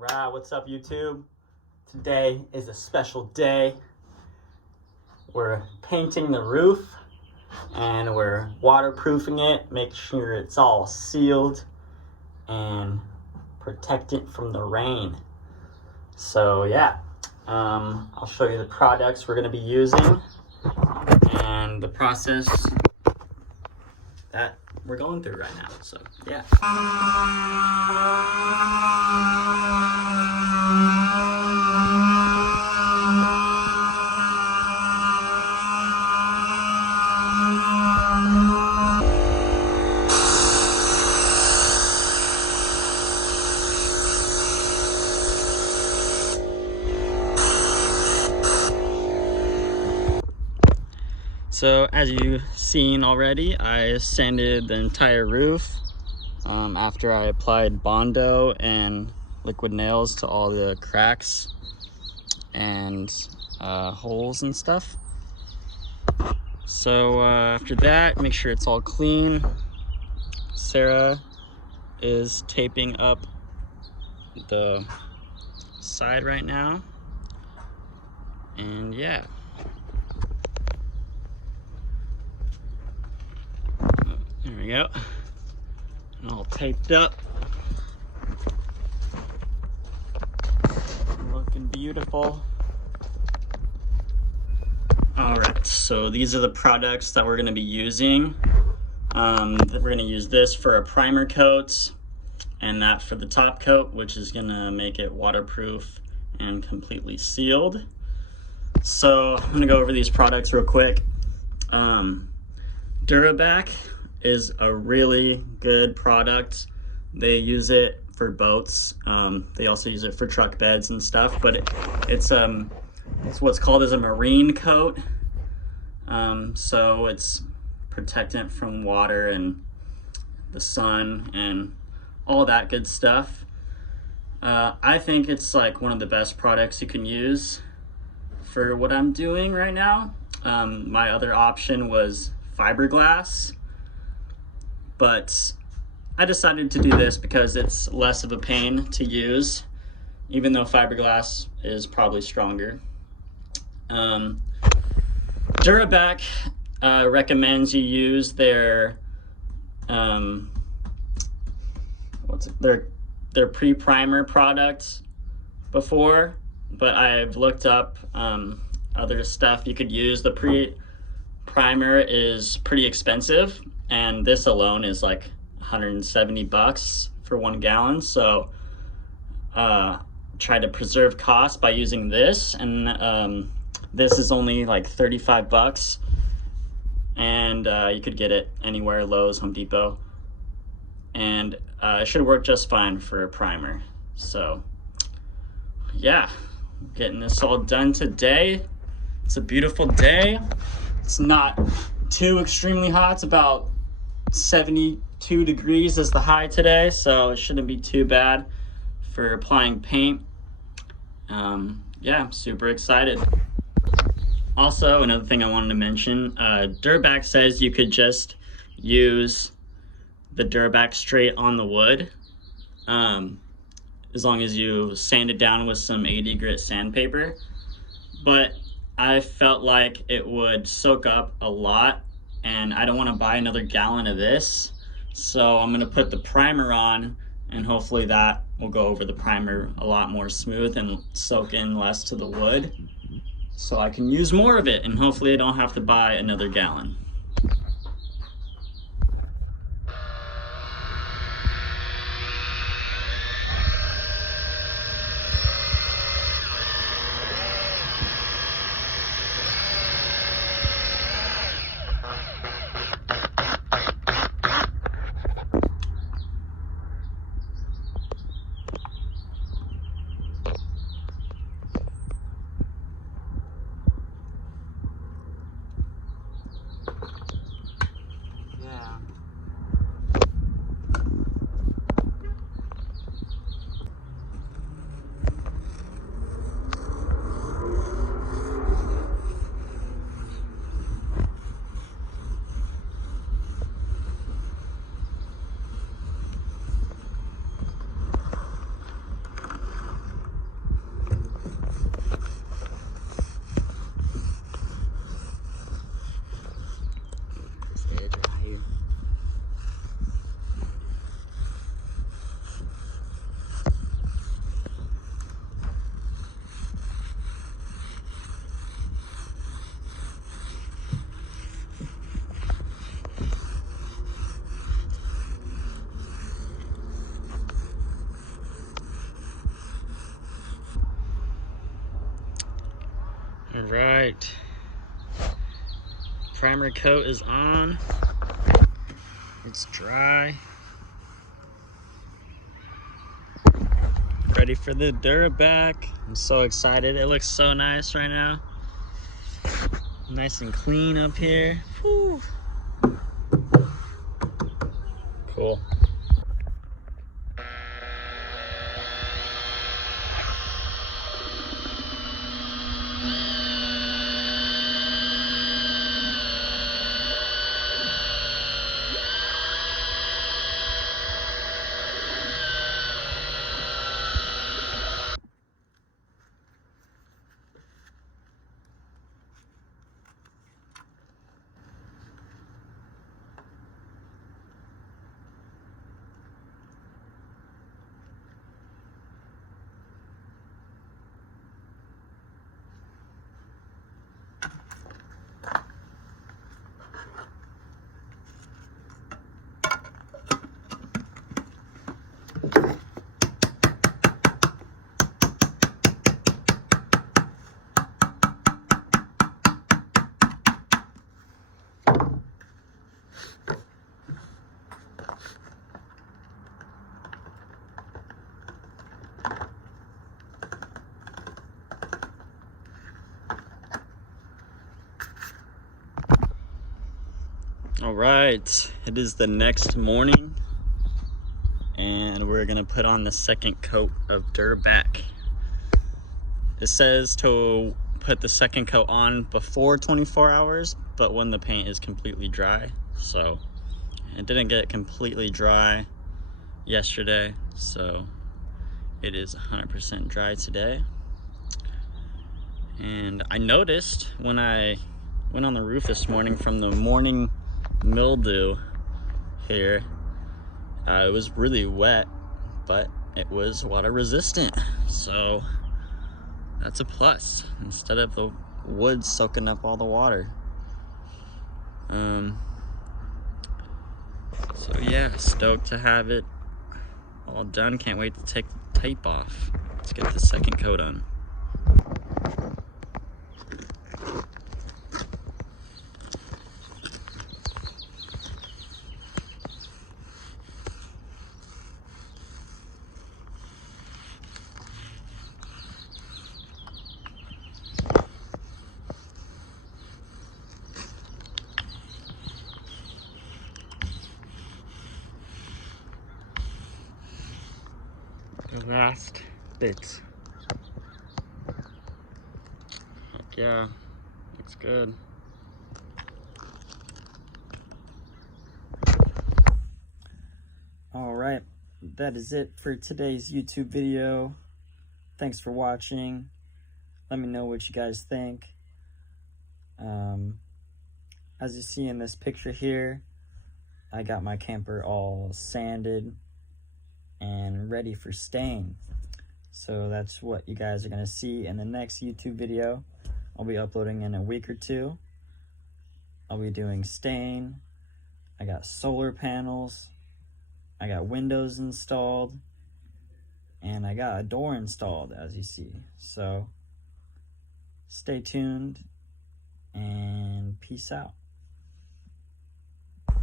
Alright, what's up YouTube? Today is a special day. We're painting the roof and we're waterproofing it, make sure it's all sealed and protect it from the rain. So yeah, I'll show you the products we're going to be using and the process that we're going through right now. So yeah. So as you've seen already, I sanded the entire roof after I applied Bondo and liquid nails to all the cracks and holes and stuff. So after that, make sure it's all clean. Sarah is taping up the side right now, and yeah. There we go. And all taped up. Looking beautiful. Alright, so these are the products that we're going to be using. We're going to use this for a primer coat and that for the top coat, which is going to make it waterproof and completely sealed. So I'm going to go over these products real quick. Durabac is a really good product. They use it for boats. They also use it for truck beds and stuff, but it's what's called as a marine coat. So it's protectant from water and the sun and all that good stuff. I think it's like one of the best products you can use for what I'm doing right now. My other option was fiberglass, but I decided to do this because it's less of a pain to use, even though fiberglass is probably stronger. Durabac recommends you use their their pre-primer product before, but I've looked up other stuff you could use. The pre-primer is pretty expensive, and this alone is like 170 bucks for 1 gallon. So try to preserve cost by using this, and this is only like 35 bucks, and you could get it anywhere, Lowe's, Home Depot, and it should work just fine for a primer. So yeah, getting this all done today. It's a beautiful day. It's not too extremely hot. It's about 72 degrees is the high today, so it shouldn't be too bad for applying paint. Yeah, I'm super excited. Also, another thing I wanted to mention, Durabac says you could just use the Durabac straight on the wood, as long as you sand it down with some 80 grit sandpaper. But I felt like it would soak up a lot, and I don't want to buy another gallon of this. So I'm going to put the primer on, and hopefully that will go over the primer a lot more smooth and soak in less to the wood, so I can use more of it, and hopefully I don't have to buy another gallon. All right, primer coat is on. It's dry. Ready for the Duraback. I'm so excited. It looks so nice right now. Nice and clean up here. Whew. Cool. All right, it is the next morning and we're gonna put on the second coat of Duraback. It says to put the second coat on before 24 hours, but when the paint is completely dry. So it didn't get completely dry yesterday, so it is 100% dry today. And I noticed when I went on the roof this morning from the morning mildew here, it was really wet, but it was water resistant, so that's a plus instead of the wood soaking up all the water. So yeah, stoked to have it all done. Can't wait to take the tape off. Let's get the second coat on. The last bit. Heck yeah, looks good. All right, that is it for today's YouTube video. Thanks for watching. Let me know what you guys think. As you see in this picture here, I got my camper all sanded and ready for stain. So that's what you guys are gonna see in the next YouTube video. I'll be uploading in a week or two. I'll be doing stain. I got solar panels. I got windows installed. And I got a door installed, as you see. So stay tuned and peace out.